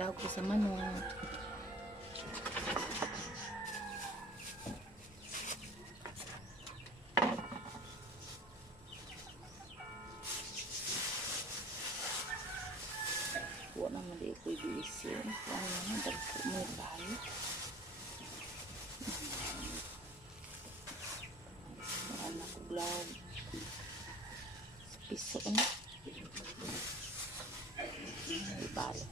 Daw ko sa manok. Wala naman di ko ibisin. Wala naman dagko mo tayo. Wala ko vlog. Sa piso na. Ibalo.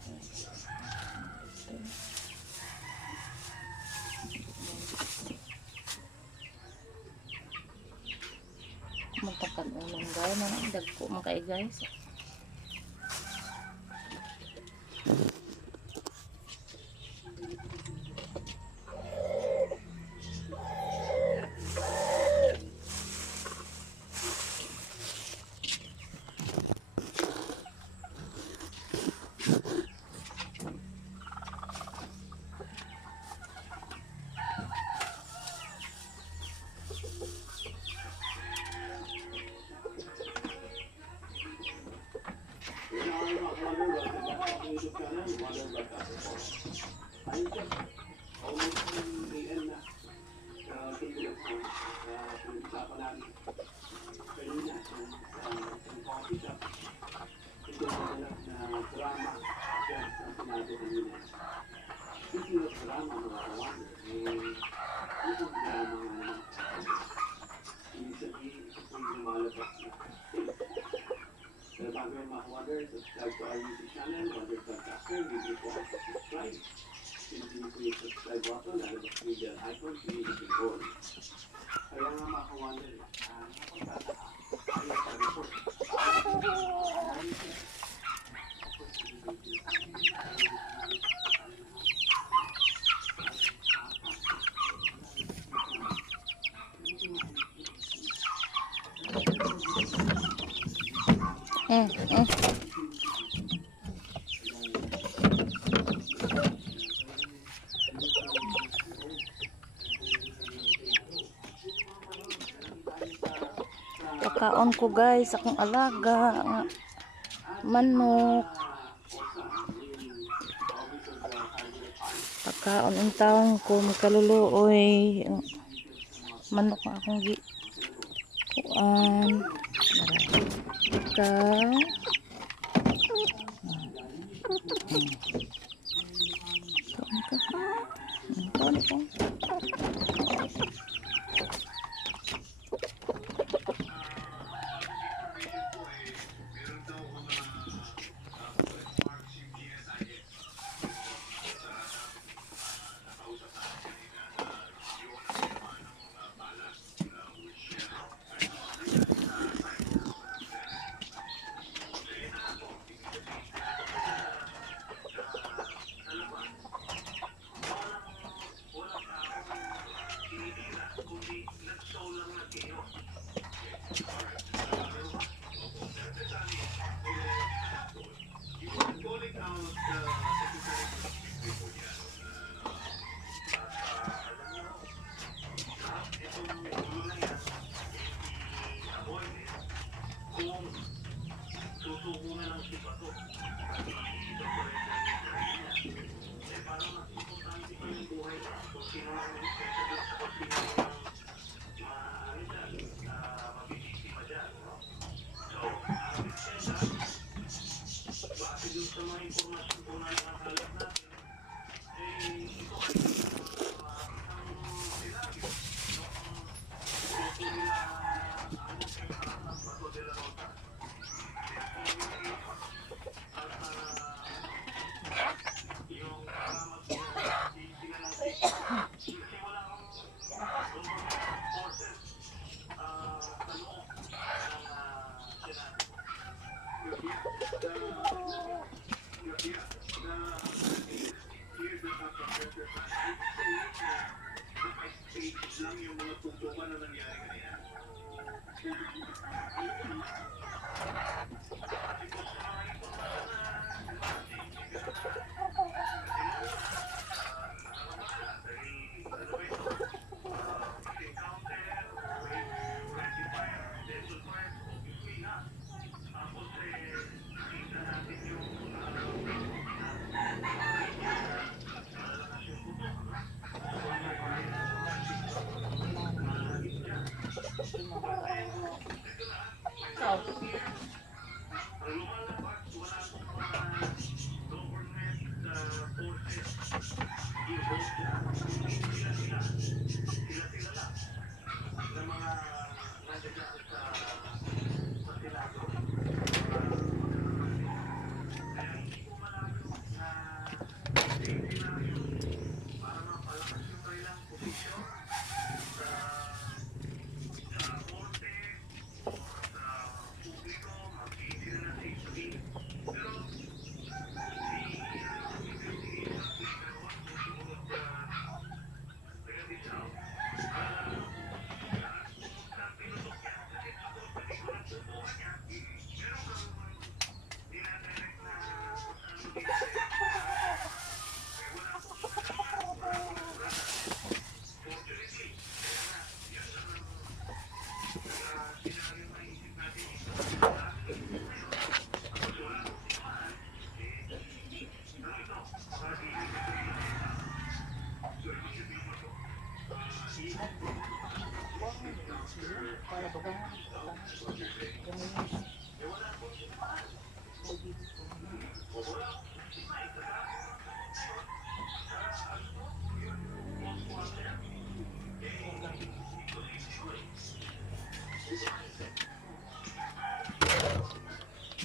Magtakan unang guys. Mga dagko mo kayo guys. Bago yung maka-water, subscribe to our YouTube channel, Wonder Podcaster. Give you po sa subscribe. Continue po yung subscribe button, lalabas po yung icon, pinili yung all. Kaya nga maka-water, ayos sa report. Pagkaon ko guys, akong alaga nga manok. Pagkaon ang taong ko magkaluluoy manok nga akong kuan. Ikaw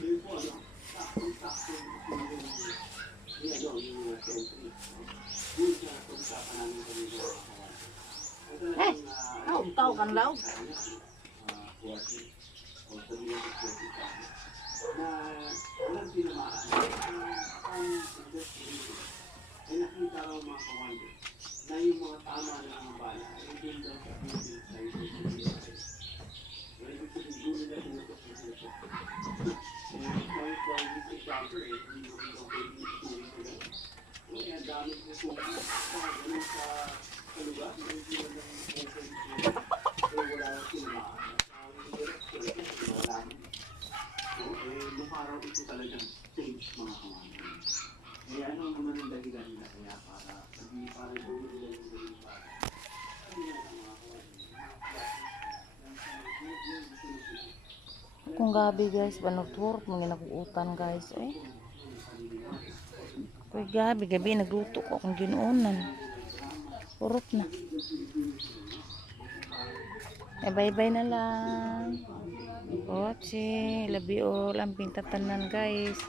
Yun po, ano, saktong-sakto yung ano, yung sentry. Yun siya kung usapan namin kami mga kawan. Ang talagang, tao kan laog. quality, o sabihin ng quality tayo, na walang tinamaan. Ang industry ay nakita raw mga kawan na yung mga tama ng mga bala ay hindi daw sa building site o sa well, ibig sabihin, dulo na sinutok na sinutok. Kahit daw yung example, hindi mo rin daw pwede ituloy na gano'n. Kaya ang dami na suki sa gano'n sa lugar, hindi mo lang open to, wala lang tinamaan. Wala lang. So, mukha raw ito talagang stage mga kawanan. Kaya ano naman ang dahilan nila kaya para dulo nila yung dahilan para. Sabi nga ng mga kawanan, Kung gabi guys, banot-work, mga nakuutan guys, eh. Kung gabi, nagluto ko akong ginuunan. Urot na. Bye-bye na lang. Watching. Love you all. Ang pintatanan guys.